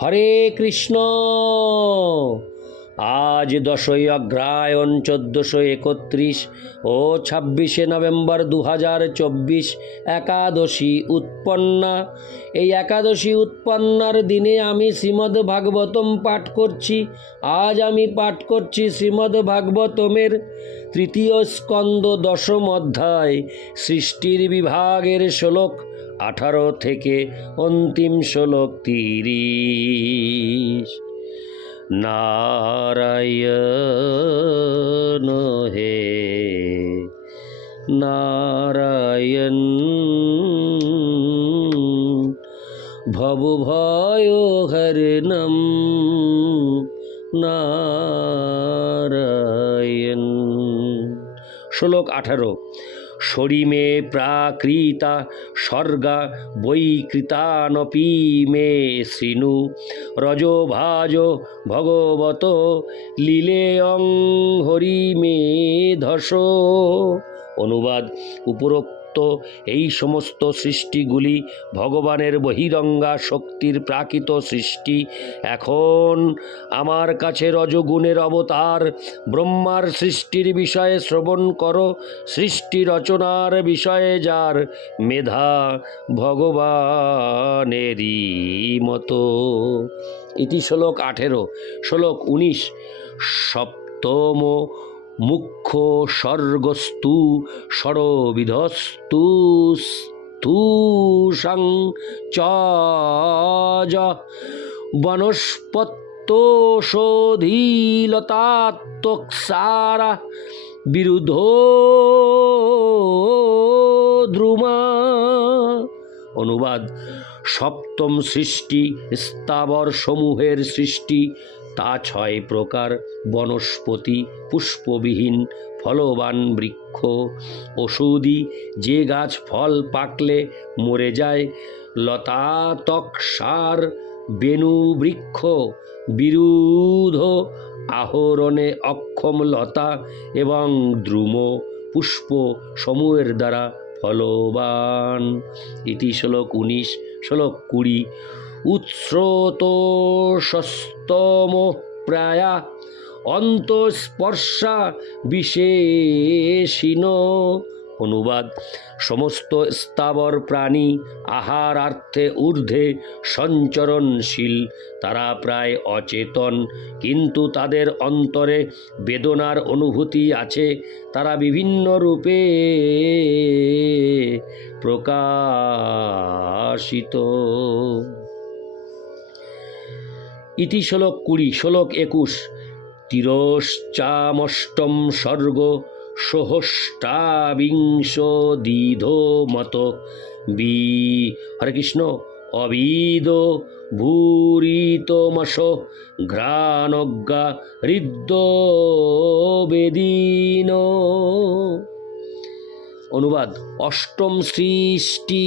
হরে কৃষ্ণ। আজ দশই অগ্রায়ণ, চোদ্দশো একত্রিশ ও ছাব্বিশে নভেম্বর দু হাজার চব্বিশ একাদশী উৎপন্না। এই একাদশী উৎপন্নার দিনে আমি শ্রীমদ্ ভাগবতম পাঠ করছি। আজ আমি পাঠ করছি শ্রীমদ্ ভাগবতমের তৃতীয় স্কন্দ দশম অধ্যায়, সৃষ্টির বিভাগের শ্লোক আঠারো থেকে অন্তিম শ্লোক তিরিশ। নারায়ণ হে নারায়ণ ভব ভয় হরণম নারায়ণ। শ্লোক আঠারো। সরিমে প্রাকৃতা স্বর্গা বৈকৃতানপি মে শৃণু রজভাজ ভগবত লীলেয়ং হরি মে ধস অনুবাদ উপরোক্ত এই সমস্ত সৃষ্টিগুলি ভগবানের বহিরঙ্গা শক্তির প্রাকৃত সৃষ্টি। এখন আমার কাছে রজগুণের অবতার, ব্রহ্মার সৃষ্টির বিষয়ে শ্রবণ করো, সৃষ্টি রচনার বিষয়ে যার মেধা ভগবানেরই মতো। ইতি শ্লোক আঠেরো, শ্লোক উনিশ, সপ্তম মুখ্য স্বর্গস্তু সরবিধস্তু স্থূষং চ য বনস্পত্তোষধীলতাত্মসারা বিরুদ্ধো দ্রুমা। অনুবাদ, সপ্তম সৃষ্টি স্থাবর সমূহের সৃষ্টি তা ছয় প্রকার বনস্পতি, পুষ্পবিহীন, ফলবান বৃক্ষ, ওষুধি, যে গাছ ফল পাকলে মরে যায় লতাতক সার বেনু বৃক্ষ, বিরুধ আহরণে অক্ষম লতা এবং দ্রুম পুষ্প সমূহের দ্বারা ফলবান। ইতি শ্লোক উনিশ, শ্লোক কুড়ি। উৎস্রোত সস্তম প্রায়া অন্তঃস্পর্শা বিশেষীন অনুবাদ, সমস্ত স্থাবর প্রাণী আহারার্থে ঊর্ধ্বে সঞ্চরণশীল, তারা প্রায় অচেতন, কিন্তু তাদের অন্তরে বেদনার অনুভূতি আছে, তারা বিভিন্ন রূপে প্রকাশিত। ইতি শ্লোক কুড়ি, শ্লোক একুশ। তিরশ্চামষ্টম স্বর্গ সহষ্টাবিংশ দ্বিধো মত। বি, হরে কৃষ্ণ, অবিদ ভূরিতমশ ঘ্রাণজ্ঞা হৃদ্য অনুবাদ, অষ্টম সৃষ্টি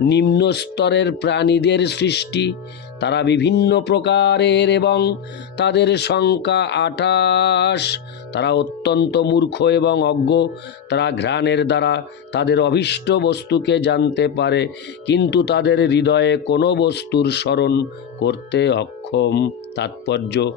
নিম্ন স্তরের প্রাণীদের সৃষ্টি। তারা বিভিন্ন প্রকারের এবং তাদের সংখ্যা আঠাশ। তারা অত্যন্ত মূর্খ এবং অজ্ঞ। তারা ঘ্রাণের দ্বারা তাদের অভীষ্ট বস্তুকে জানতে পারে, কিন্তু তাদের হৃদয়ে কোনো বস্তুর স্মরণ করতে অক্ষম তাৎপর্য।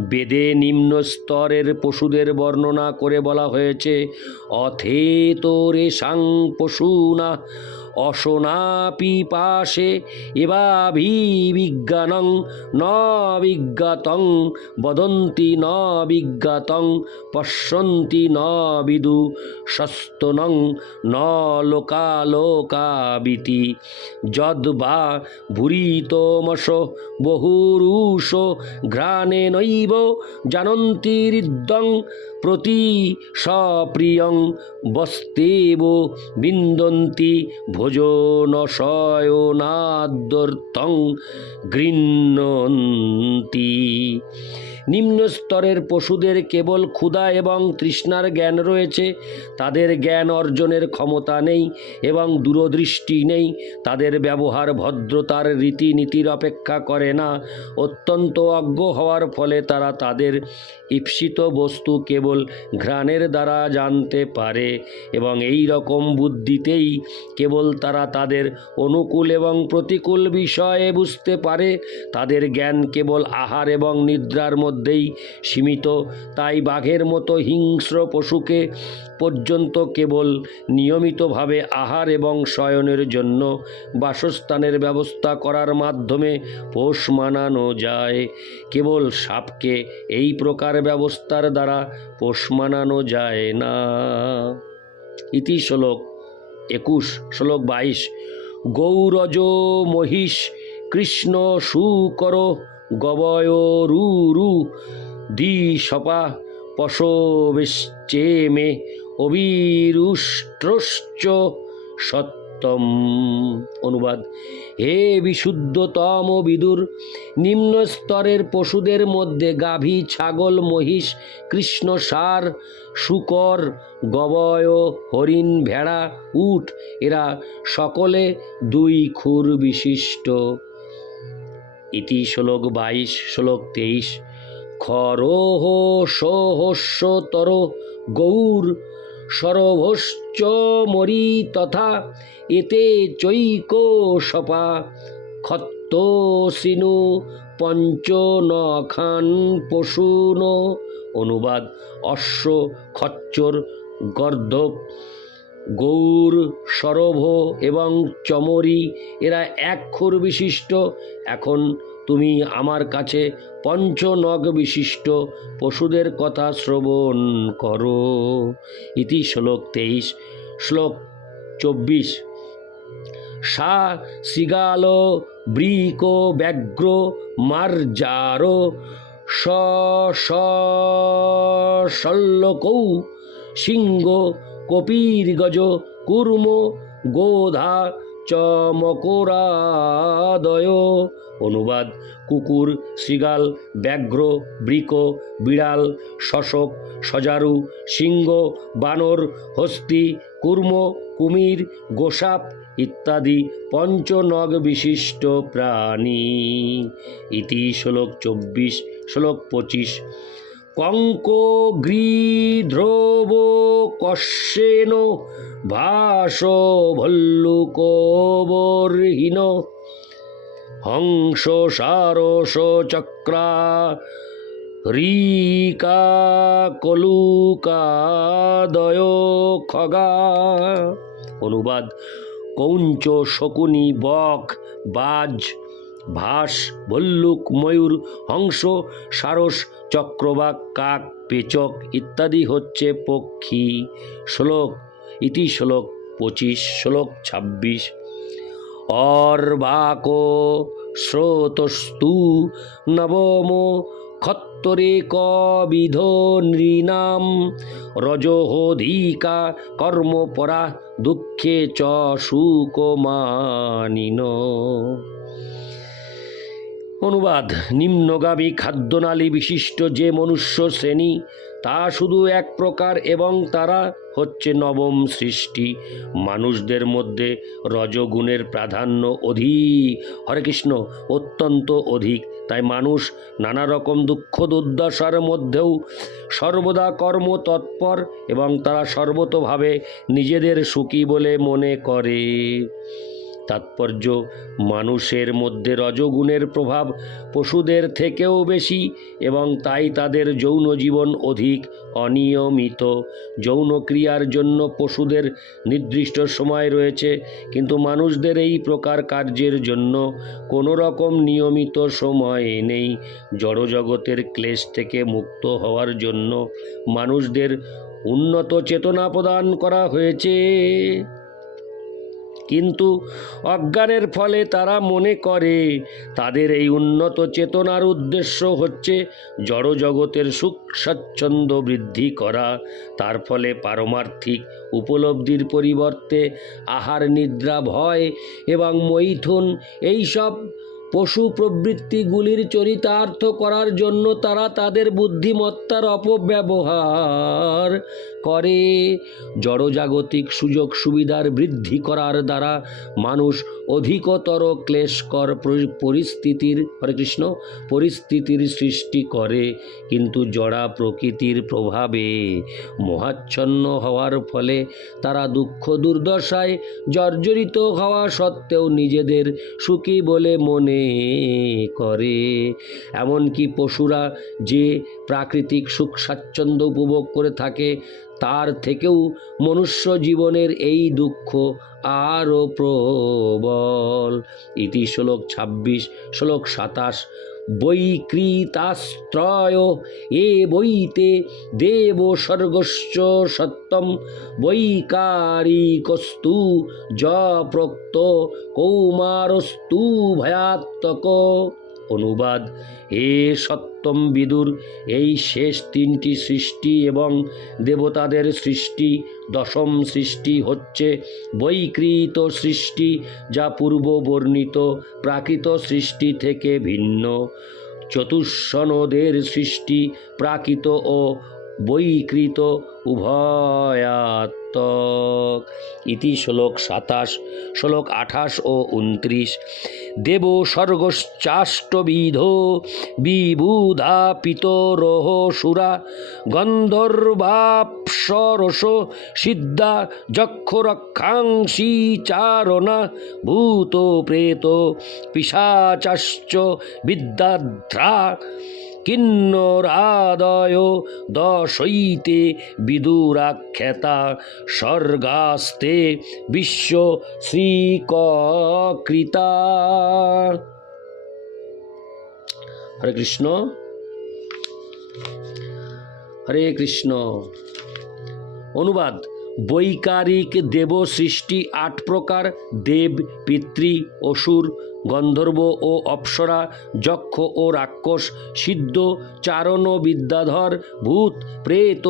বেদে নিম্ন স্তরের পশুদের বর্ণনা করে বলা হয়েছে অথেত রেশাং পশুনা অশনাপি পাশে এবাভিবিজ্ঞানং ন বিজ্ঞাতং বদন্তি ন বিজ্ঞাতং পশ্যন্তি ন বিদু সস্তনং ন লোকালোকাবিতি যদ্বা ভূরিতমশ বহুরুষ ঘ্রাণে নৈব জানন্তি হৃদ্যং প্রতি সপ্রিয়ং বস্তেব বিন্দন্তি ভোজন শয়নাদ্যর্থং গৃহ্ণন্তি। নিম্ন স্তরের পশুদের কেবল ক্ষুধা এবং তৃষ্ণার জ্ঞান রয়েছে, তাদের জ্ঞান অর্জনের ক্ষমতা নেই এবং দূরদৃষ্টি নেই, তাদের ব্যবহার ভদ্রতার রীতিনীতির অপেক্ষা করে না। অত্যন্ত অজ্ঞ হওয়ার ফলে তারা তাদের ঈপ্সিত বস্তু কেবল ঘ্রাণের দ্বারা জানতে পারে এবং এই রকম বুদ্ধিতেই কেবল তারা তাদের অনুকূল এবং প্রতিকূল বিষয়ে বুঝতে পারে। তাদের জ্ঞান কেবল আহার এবং নিদ্রার মধ্যেই সীমিত। তাই বাঘের মতো হিংস্র পশুকে পর্যন্ত কেবল নিয়মিতভাবে আহার এবং শয়নের জন্য বাসস্থানের ব্যবস্থা করার মাধ্যমে পোষ মানানো যায়। কেবল সাপকে এই প্রকার ব্যবস্থার দ্বারা পোষ মানানো যায় না। ইতি শ্লোক একুশ, শ্লোক বাইশ। গৌরজ মহিষ, কৃষ্ণ সুকর, গবয় রু রু দ্বিসপা পশবিশ্চেমে অবিরুষ্ট্রশ্চ সত্যম অনুবাদ। হে বিশুদ্ধতম বিদুর, নিম্ন স্তরের পশুদের মধ্যে গাভী, ছাগল, মহিষ, কৃষ্ণ সার, শুকর, গবয়, হরিণ, ভেড়া, উট, এরা সকলে দুই খুর বিশিষ্ট। ইতি শ্লোক বাইশ, শ্লোক তেইশ। খরোহ সহস্যতর গৌর সরভশ্চ মরি তথা এতে চৈক সপা। খত্ত সিনু পঞ্চ নখান পশুন। অনুবাদ, অশ্ব, খচ্চর, গর্ধব, গৌর, সরভ এবং চমরি। এরা এক খুর বিশিষ্ট। এখন তুমি আমার কাছে পঞ্চনগ বিশিষ্ট পশুদের কথা শ্রবণ করো। ইতি শ্লোক তেইশ, শ্লোক চব্বিশ। সা সিগাল বৃক ব্যাঘ্র মার্জার সল্লকৌ সিংহ কপির গজ কুর্ম গোধা চ মকরাদয় অনুবাদ, কুকুর, শৃগাল, ব্যাঘ্র, বৃক, বিড়াল, শশক, সজারু, সিংহ, বানর, হস্তি, কুর্ম, কুমির, গোসাপ ইত্যাদি পঞ্চনগ বিশিষ্ট প্রাণী। ইতি শ্লোক চব্বিশ, শ্লোক পঁচিশ। কঙ্ক গৃধ্রব কশ্যেন ভাস ভল্লুকবর্হীন হংস সারস চক্রা রিকা কলুকাদয় খগা। অনুবাদ, কৌঞ্চ শকুনি বক বাজ ভাস ভল্লুক ময়ূর, হংস, সারস, চক্রবাক, কাক, পেচক ইত্যাদি হচ্ছে পক্ষী। শ্লোক, ইতি শ্লোক পঁচিশ, শ্লোক ছাব্বিশ। অর্বাক স্রোতস্তু নবম খত্তরে কবিধ নৃণাম রজোহধিকা কর্মপরা দুঃখে চ সুকমানিন। অনুবাদ। নিম্নগামী খাদ্যনালী বিশিষ্ট যে মনুষ্য শ্রেণি, তা শুধু এক প্রকার এবং তারা হচ্ছে নবম সৃষ্টি। মানুষদের মধ্যে রজগুণের প্রাধান্য অধিক। হরে কৃষ্ণ, অত্যন্ত অধিক। তাই মানুষ নানা রকম দুঃখ দুর্দশার মধ্যেও সর্বদা কর্ম তৎপর এবং তারা সর্বতোভাবে নিজেদের সুখী বলে মনে করে। তাৎপর্য, মানুষের মধ্যে রজগুণের প্রভাব পশুদের থেকেও বেশি এবং তাই তাদের যৌন জীবন অধিক অনিয়মিত। যৌন ক্রিয়ার জন্য পশুদের নির্দিষ্ট সময় রয়েছে, কিন্তু মানুষদের এই প্রকার কার্যের জন্য কোনো রকম নিয়মিত সময় নেই। জড়জগতের ক্লেশ থেকে মুক্ত হওয়ার জন্য মানুষদের উন্নত চেতনা প্রদান করা হয়েছে। কিন্তু অজ্ঞানের ফলে তারা মনে করে, তাদের এই উন্নত চেতনার উদ্দেশ্য হচ্ছে জড়জগতের সুখ স্বাচ্ছন্দ্য বৃদ্ধি করা। তার ফলে পারমার্থিক উপলব্ধির পরিবর্তে আহার, নিদ্রা, ভয় এবং মৈথুন এইসব পশু প্রবৃত্তিগুলির চরিতার্থ করার জন্য তারা তাদের বুদ্ধিমত্তার অপব্যবহার করে। জড়জাগতিক সুযোগ সুবিধার বৃদ্ধি করার দ্বারা মানুষ অধিকতর ক্লেশকর পরিস্থিতির, হরে কৃষ্ণ, পরিস্থিতির সৃষ্টি করে। কিন্তু জড়া প্রকৃতির প্রভাবে মহাচ্ছন্ন হওয়ার ফলে তারা দুঃখ দুর্দশায় জর্জরিত হওয়া সত্ত্বেও নিজেদের সুখী বলে মনে করে। এমনকি পশুরা যে প্রাকৃতিক সুখ স্বাচ্ছন্দ্য উপভোগ করে থাকে তার থেকেও মনুষ্য জীবনের এই দুঃখ আরও প্রবল। ইতি শ্লোক ছাব্বিশ, শ্লোক সাতাশ বৈকৃতাস্ত্রয় এ বইতে দেব স্বর্গস্য সত্যম বৈকারিকস্তু য প্রক্ত কৌমারস্তু ভয়াত্মক। অনুবাদ। হে সত্যম বিদুর, এই শেষ তিনটি সৃষ্টি এবং দেবতাদের সৃষ্টি, দশম সৃষ্টি হচ্ছে বৈকৃত সৃষ্টি, যা পূর্ব বর্ণিত প্রাকৃত সৃষ্টি থেকে ভিন্ন। চতুষ্ষণদের সৃষ্টি প্রাকৃত ও বৈকৃত উভয়াত্মক ইতি শ্লোক সাতাশ, শ্লোক আঠাশ ও উনত্রিশ দেব স্বর্গশ্চাষ্টবিধ বিবুধা পিতরহ সুরা গন্ধর্বাপসরস সিদ্ধা যক্ষরক্ষাংসী চারণা ভূত প্রেত পিশাচাশ্চ বিদ্যাধ্রা। কিন্নরাদয় দশৈতে বিদুরাখ্যাতা স্বর্গাস্তে বিশ্ব শ্রীকৃতা হরে কৃষ্ণ। হরে কৃষ্ণ। অনুবাদ, বৈকারিক দেব সৃষ্টি আট প্রকার, দেব, পিতৃ, অসুর গন্ধর্ব ও অপ্সরা, যক্ষ ও রাক্ষস, সিদ্ধ, চারণ ও বিদ্যাধর, ভূত, প্রেত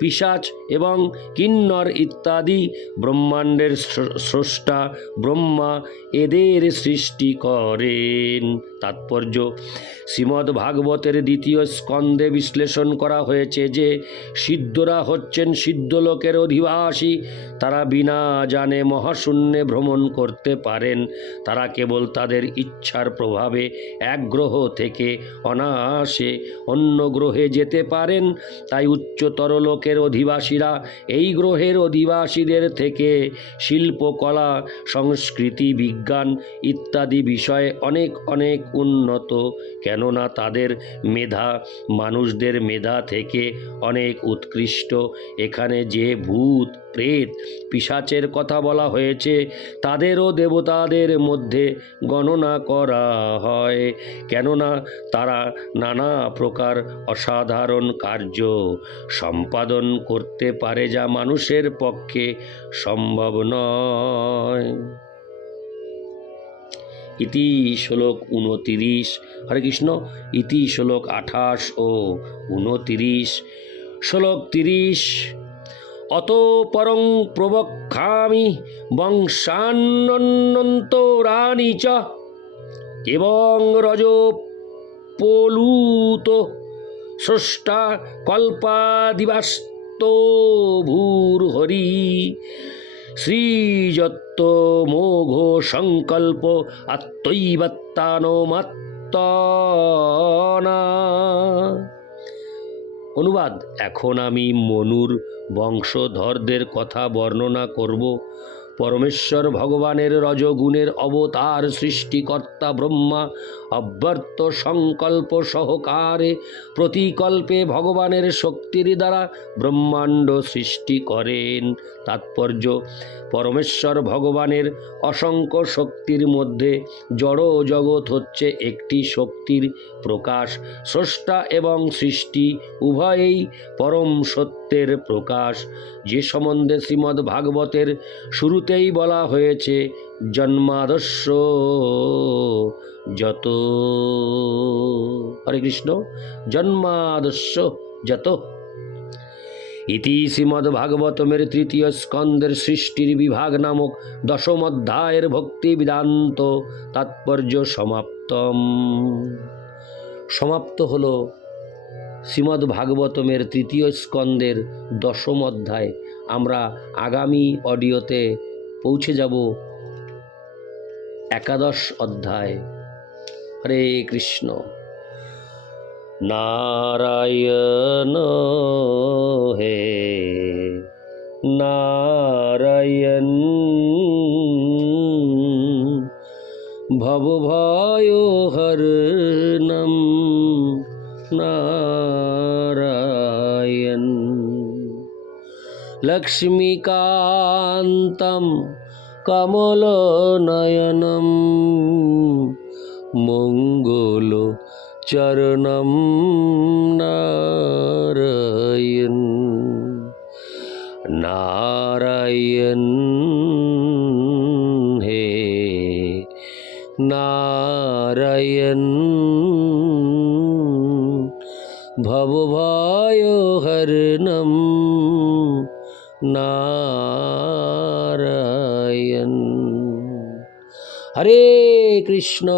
পিসাচ এবং কিন্নর ইত্যাদি ব্রহ্মাণ্ডের স্রষ্টা ব্রহ্মা এদের সৃষ্টি করেন। তাৎপর্য। শ্রীমদ্ ভাগবতের দ্বিতীয় স্কন্ধে বিশ্লেষণ করা হয়েছে যে, সিদ্ধরা হচ্ছেন সিদ্ধলোকের অধিবাসী। তারা বিনা জানে মহাশূন্যে ভ্রমণ করতে পারেন। তারা কেবল তাদের ইচ্ছার প্রভাবে এক গ্রহ থেকে অনায়াসে অন্য গ্রহে যেতে পারেন। তাই উচ্চতর লোকের অধিবাসীরা এই গ্রহের অধিবাসীদের থেকে শিল্পকলা, সংস্কৃতি, বিজ্ঞান ইত্যাদি বিষয়ে অনেক অনেক উন্নত, কেননা তাদের মেধা, মানুষদের মেধা থেকে অনেক উৎকৃষ্ট। এখানে যে ভূত, প্রেত, পিশাচের কথা বলা হয়েছে, তাদেরও দেবতাদের মধ্যে গণনা করা হয়। কেননা তারা নানা প্রকার অসাধারণ কার্য সম্পাদন করতে পারে যা মানুষের পক্ষে সম্ভব নয়। ইতি শ্লোক উনতিরিশ। হরে কৃষ্ণ, ইতি শ্লোক আঠাশ ও উনতিরিশ। শ্লোক তিরিশ, অত পরং প্রবক্ষামি বংশান্নন্তরাণি চ এবং রজ পলুত স্রষ্টা কল্পাদিবাস্ত ভূর্হরি শ্রীযত্ত মোঘ সংকল্প আত্মৈবাত্তানমাত্তনা অনুবাদ, এখন আমি মনুর বংশধরদের কথা বর্ণনা করব। পরমেশ্বর ভগবানের রজগুণের অবতার সৃষ্টিকর্তা ব্রহ্মা অব্যর্ত সংকল্প সহকারে প্রতিকল্পে ভগবানের শক্তির দ্বারা ব্রহ্মাণ্ড সৃষ্টি করেন। তাৎপর্য, পরমেশ্বর ভগবানের অসংখ্য শক্তির মধ্যে জড় জগৎ হচ্ছে একটি শক্তির প্রকাশ। স্রষ্টা এবং সৃষ্টি উভয়েই পরম সত্যের প্রকাশ। যে সম্বন্ধে শ্রীমদ্ ভাগবতের শুরুতেই বলা হয়েছে জন্মাদস্য যত। হরে কৃষ্ণ, জন্মাদর্শ যত। ইতি শ্রীমদ্ভাগবতমের তৃতীয় স্কন্দের সৃষ্টির বিভাগ নামক দশম অধ্যায়ের ভক্তি বেদান্ত তাৎপর্য সমাপ্ত পুরুষোত্তম সমাপ্ত হল শ্রীমদ্ ভাগবতমের তৃতীয় স্কন্দের দশম অধ্যায়। আমরা আগামী অডিওতে পৌঁছে যাব একাদশ অধ্যায়। হরে কৃষ্ণ। নারায়ণ হে নারায়ণ ভবভয় হরণম নারায়ণ। লক্ষ্মীকান্तं কমলনয়नं মঙ্গল চরণম নারায়ণ নারায়ণ হে নারায়ণ। ভবভয় হরণম নারায়ণ। কৃষ্ণ